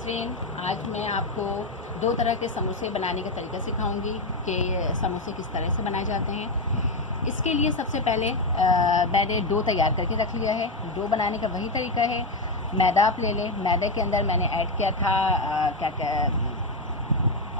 नाज़रीन, आज मैं आपको दो तरह के समोसे बनाने का तरीका सिखाऊंगी कि समोसे किस तरह से बनाए जाते हैं। इसके लिए सबसे पहले मैंने डो तैयार करके रख लिया है। डो बनाने का वही तरीका है, मैदा आप ले लें। मैदे के अंदर मैंने ऐड किया था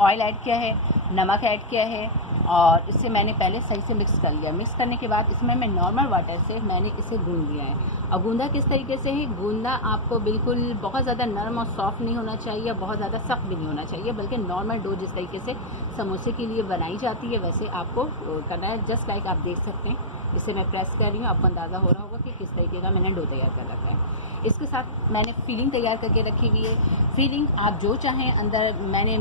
ऑयल ऐड किया है, नमक ऐड किया है और इससे मैंने पहले सही से मिक्स कर लिया। मिक्स करने के बाद इसमें मैं नॉर्मल वाटर से मैंने इसे गूंद लिया है। और गूंदा किस तरीके से है, गूंदा आपको बिल्कुल बहुत ज़्यादा नरम और सॉफ्ट नहीं होना चाहिए, बहुत ज़्यादा सख्त भी नहीं होना चाहिए, बल्कि नॉर्मल डो जिस तरीके से समोसे के लिए बनाई जाती है वैसे आपको करना है। जस्ट लाइक आप देख सकते हैं, इसे मैं प्रेस कर रही हूँ, आपको अंदाज़ा हो रहा होगा कि किस तरीके का मैंने डो तैयार कर रखा है। इसके साथ मैंने फिलिंग तैयार करके रखी हुई है। फिलिंग आप जो चाहें, अंदर मैंने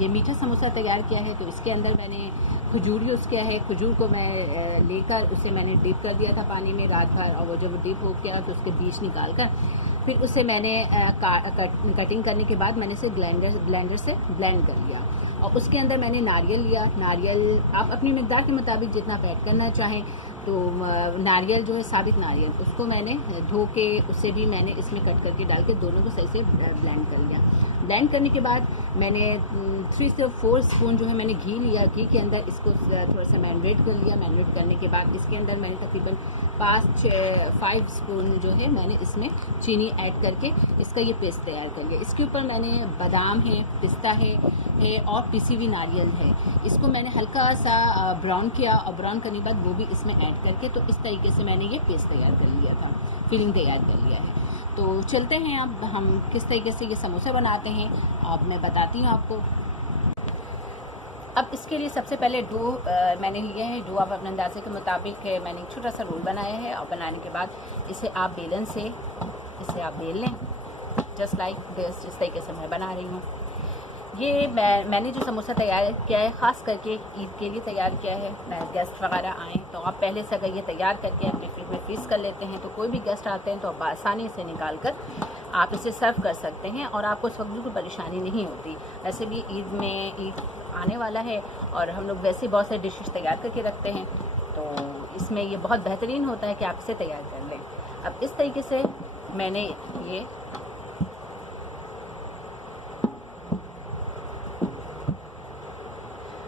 ये मीठा समोसा तैयार किया है तो इसके अंदर मैंने खजूर यूज़ किया है। खजूर को मैं लेकर उसे मैंने डिप कर दिया था पानी में रात भर, और वो जब डिप हो गया तो उसके बीज निकाल कर फिर उसे मैंने कटिंग करने के बाद मैंने इसे ब्लेंडर से ब्लेंड कर लिया। और उसके अंदर मैंने नारियल लिया। नारियल आप अपनी मिकदार के मुताबिक जितना आप ऐड करना चाहें, तो नारियल जो है साबित नारियल, उसको मैंने धो के उसे भी मैंने इसमें कट करके डाल के दोनों को सही से ब्लेंड कर लिया। ब्लेंड करने के बाद मैंने 3 से 4 स्पून जो है मैंने घी लिया। घी के अंदर इसको थोड़ा सा मैरिनेट कर लिया। मैरिनेट करने के बाद इसके अंदर मैंने तकरीबन 5 स्पून जो है मैंने इसमें चीनी ऐड करके इसका ये पेस्ट तैयार कर लिया। इसके ऊपर मैंने बादाम है, पिस्ता है और पिसी हुई नारियल है, इसको मैंने हल्का सा ब्राउन किया और ब्राउन करने के बाद वो भी इसमें ऐड करके तो इस तरीके से मैंने ये पेस्ट तैयार कर लिया था, फिलिंग तैयार कर लिया है। तो चलते हैं अब हम किस तरीके से ये समोसे बनाते हैं, अब मैं बताती हूँ आपको। अब इसके लिए सबसे पहले डो मैंने लिया है। डो आप अपने अंदाजे के मुताबिक मैंने एक छोटा सा रोल बनाया है, और बनाने के बाद इसे आप बेलन से इसे आप बेल लें, जस्ट लाइक दिस, जिस तरीके से मैं बना रही हूँ। ये मैंने जो समोसा तैयार किया है ख़ास करके ईद के लिए तैयार किया है। मैं गेस्ट वगैरह आएँ तो आप पहले से अगर ये तैयार करके अपने फ्रिज में फ्रीज़ कर लेते हैं तो कोई भी गेस्ट आते हैं तो आप आसानी से निकाल कर आप इसे सर्व कर सकते हैं और आपको उस वक्त बिल्कुल परेशानी नहीं होती। वैसे भी ईद आने वाला है और हम लोग वैसे बहुत से डिशेस तैयार करके रखते हैं, तो इसमें ये बहुत बेहतरीन होता है कि आप इसे तैयार कर लें। अब इस तरीके से मैंने ये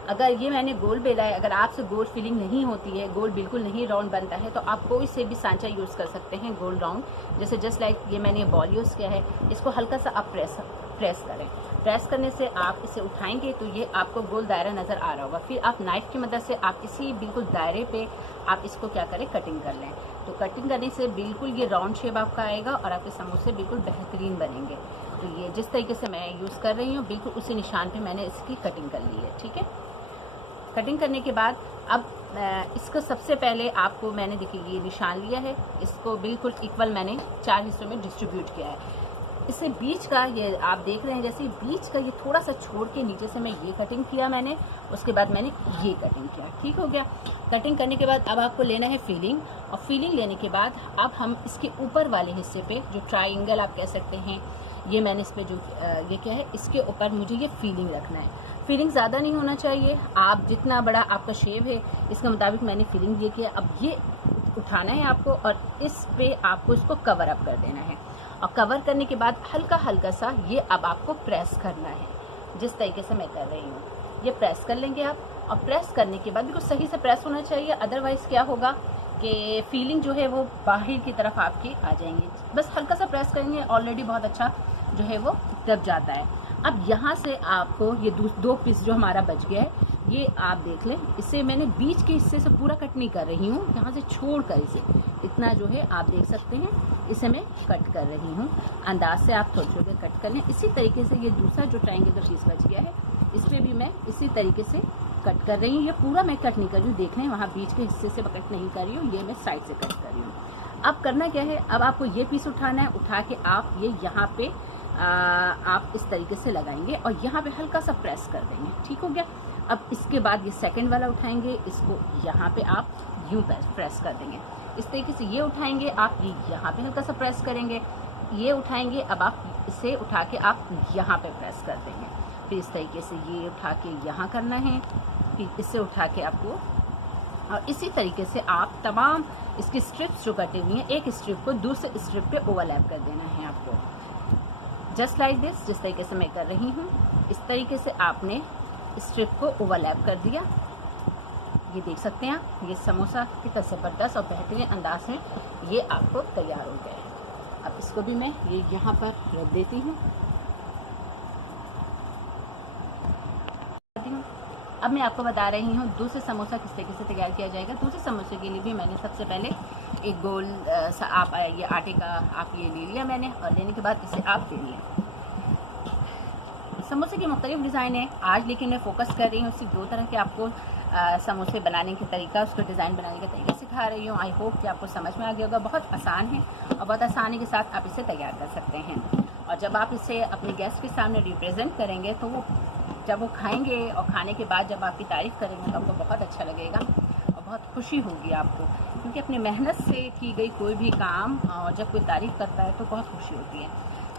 अगर ये मैंने गोल बेला है, अगर आपसे गोल फिलिंग नहीं होती है, गोल बिल्कुल नहीं राउंड बनता है, तो आप कोई से भी सांचा यूज़ कर सकते हैं गोल राउंड। जैसे जस्ट लाइक ये मैंने बॉल यूज़ किया है, इसको हल्का सा आप प्रेस करें। प्रेस करने से आप इसे उठाएंगे तो ये आपको गोल दायरा नज़र आ रहा होगा। फिर आप नाइफ़ की मदद से आप इसी बिल्कुल दायरे पे आप इसको क्या करें, कटिंग कर लें। तो कटिंग करने से बिल्कुल ये राउंड शेप आपका आएगा और आपके समोसे बिल्कुल बेहतरीन बनेंगे। तो ये जिस तरीके से मैं यूज़ कर रही हूँ बिल्कुल उसी निशान पर मैंने इसकी कटिंग कर ली है। ठीक है, कटिंग करने के बाद अब इसको सबसे पहले आपको मैंने देखिए ये निशान लिया है, इसको बिल्कुल इक्वल मैंने 4 हिस्सों में डिस्ट्रीब्यूट किया है। इससे बीच का ये आप देख रहे हैं, जैसे बीच का ये थोड़ा सा छोड़ के नीचे से मैं ये कटिंग किया मैंने, उसके बाद मैंने ये कटिंग किया। ठीक हो गया। कटिंग करने के बाद अब आपको लेना है फिलिंग, और फिलिंग लेने के बाद अब हम इसके ऊपर वाले हिस्से पे जो ट्राइंगल आप कह सकते हैं, ये मैंने इस पर जो ये क्या है, इसके ऊपर मुझे ये फिलिंग रखना है। फिलिंग ज़्यादा नहीं होना चाहिए, आप जितना बड़ा आपका शेप है इसके मुताबिक मैंने फिलिंग ये किया। अब ये उठाना है आपको और इस पे आपको इसको कवर अप कर देना है, और कवर करने के बाद हल्का हल्का सा ये अब आपको प्रेस करना है, जिस तरीके से मैं कर रही हूँ। ये प्रेस कर लेंगे आप, और प्रेस करने के बाद बिल्कुल सही से प्रेस होना चाहिए, अदरवाइज़ क्या होगा कि फीलिंग जो है वो बाहर की तरफ आपकी आ जाएंगी। बस हल्का सा प्रेस करेंगे, ऑलरेडी बहुत अच्छा जो है वो दब जाता है। अब यहाँ से आपको ये 2 पीस जो हमारा बच गया है, ये आप देख लें, इसे मैंने बीच के हिस्से से पूरा कट नहीं कर रही हूँ, यहाँ से छोड़ कर इसे इतना जो है आप देख सकते हैं, इसे मैं कट कर रही हूँ। अंदाज से आप थोड़े छोटे कट कर लें। इसी तरीके से ये दूसरा जो ट्रायंगल का पीस बच गया है, इस पर भी मैं इसी तरीके से कट कर रही हूँ। ये पूरा मैं कट नहीं कर रही हूँ, देख लें वहाँ बीच के हिस्से से कट नहीं कर रही हूँ, ये मैं साइड से कट कर रही हूँ। अब करना क्या है, अब आपको ये पीस उठाना है, उठा के आप ये यहाँ पे आप इस तरीके से लगाएंगे और यहाँ पे हल्का सा प्रेस कर देंगे। ठीक हो गया। अब इसके बाद ये सेकंड वाला उठाएंगे, इसको यहाँ पे आप यूँ प्रेस कर देंगे। इस तरीके से ये उठाएंगे, आप ये यहाँ पे हल्का सा प्रेस करेंगे, ये उठाएंगे, अब आप इसे उठा के आप यहाँ पे प्रेस कर देंगे। फिर इस तरीके से ये उठा के यहाँ करना है, फिर इसे उठा के आपको, और इसी तरीके से आप तमाम इसकी स्ट्रिप्स जो कटी हुई हैं, एक स्ट्रिप को दूसरे स्ट्रिप पे ओवरलैप कर देना है आपको। जस्ट लाइक दिस, जिस तरीके से मैं कर रही हूँ इस तरीके से आपने स्ट्रिप को ओवरलैप कर दिया। ये देख सकते हैं आप, ये समोसा कितना ज़बरदस्त और बेहतरीन अंदाज में ये आपको तैयार हो गया है। अब इसको भी मैं ये यहाँ पर रख देती हूँ। अब मैं आपको बता रही हूँ दूसरे समोसा किस तरीके से तैयार किया जाएगा। दूसरे समोसे के लिए भी मैंने सबसे पहले एक गोल सा आप ये आटे का आप ये ले लिया मैंने, और लेने के बाद इसे आप बेल लें। समोसे की मुख्तलिफ डिज़ाइन है आज, लेकिन मैं फोकस कर रही हूँ सिर्फ 2 तरह के आपको समोसे बनाने के तरीका, उसको डिज़ाइन बनाने का तरीका सिखा रही हूँ। आई होप कि आपको समझ में आ गया होगा। बहुत आसान है और बहुत आसानी के साथ आप इसे तैयार कर सकते हैं। और जब आप इसे अपने गेस्ट के सामने रिप्रेजेंट करेंगे तो वो जब वो खाएंगे और खाने के बाद जब आपकी तारीफ़ करेंगे तो आपको बहुत अच्छा लगेगा और बहुत खुशी होगी आपको, क्योंकि अपनी मेहनत से की गई कोई भी काम और जब कोई तारीफ़ करता है तो बहुत खुशी होती है।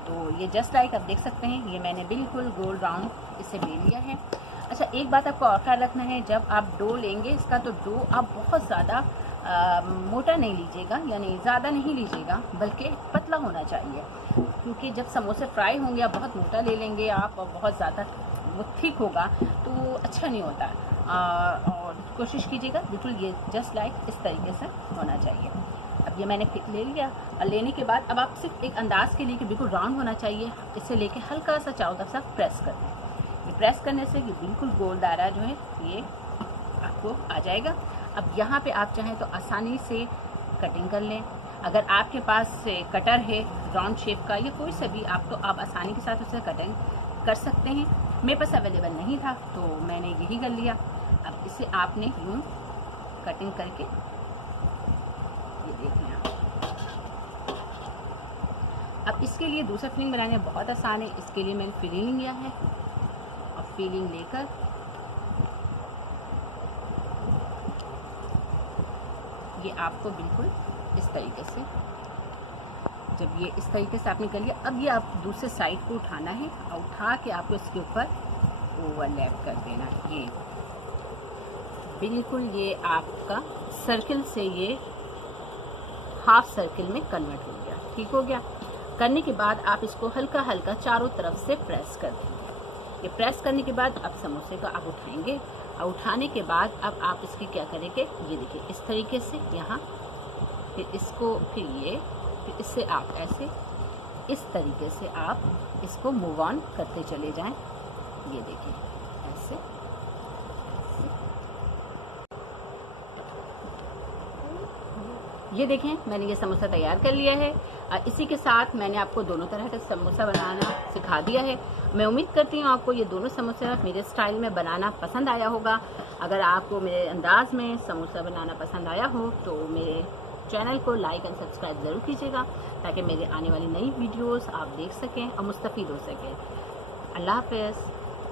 तो ये जस्ट लाइक आप देख सकते हैं, ये मैंने बिल्कुल गोल राउंड इसे बेल लिया है। अच्छा, एक बात आपको और ख्याल रखना है, जब आप डो लेंगे इसका तो डो आप बहुत ज़्यादा मोटा नहीं लीजिएगा, यानी ज़्यादा नहीं लीजिएगा, बल्कि पतला होना चाहिए, क्योंकि जब समोसे फ्राई होंगे आप बहुत मोटा ले लेंगे आप और बहुत ज़्यादा वो थिक होगा तो अच्छा नहीं होता। और कोशिश कीजिएगा बिल्कुल ये जस्ट लाइक इस तरीके से होना चाहिए। अब ये मैंने ले लिया और लेने के बाद अब आप सिर्फ एक अंदाज़ के लिए कि बिल्कुल राउंड होना चाहिए, इसे लेके हल्का सा चारों तरफ से प्रेस कर दें। ये प्रेस करने से ये बिल्कुल गोल दायरा जो है ये आपको आ जाएगा। अब यहाँ पे आप चाहें तो आसानी से कटिंग कर लें। अगर आपके पास कटर है राउंड शेप का या कोई सा भी, आप तो आप आसानी के साथ उसे कटिंग कर सकते हैं। मेरे पास अवेलेबल नहीं था तो मैंने यही कर लिया। अब इसे आपने यूँ कटिंग करके ये देखें आप। अब इसके लिए दूसरा फिलिंग बनाने में बहुत आसान है। इसके लिए मैंने फिलिंग लिया है और फिलिंग लेकर ये आपको बिल्कुल इस तरीके से, जब ये इस तरीके से आपने कर लिया, अब ये आप दूसरे साइड को उठाना है और उठा के आपको इसके ऊपर ओवरलैप कर देना। ये बिल्कुल ये आपका सर्किल से ये हाफ सर्किल में कन्वर्ट हो गया। ठीक हो गया। करने के बाद आप इसको हल्का हल्का चारों तरफ से प्रेस कर देंगे। ये प्रेस करने के बाद अब समोसे को आप उठाएंगे और उठाने के बाद अब आप इसकी क्या करेंगे, ये देखिए इस तरीके से यहाँ, फिर इसको, फिर इससे आप ऐसे इस तरीके से आप इसको मूव ऑन करते चले जाएं। ये देखिए ऐसे, ये देखें मैंने ये समोसा तैयार कर लिया है। इसी के साथ मैंने आपको दोनों तरह का समोसा बनाना सिखा दिया है। मैं उम्मीद करती हूँ आपको ये दोनों समोसा मेरे स्टाइल में बनाना पसंद आया होगा। अगर आपको मेरे अंदाज में समोसा बनाना पसंद आया हो तो मेरे चैनल को लाइक एंड सब्सक्राइब ज़रूर कीजिएगा, ताकि मेरे आने वाली नई वीडियोस आप देख सकें और मुस्तफ़ीद हो सकें। अल्लाह हाफ़िज़।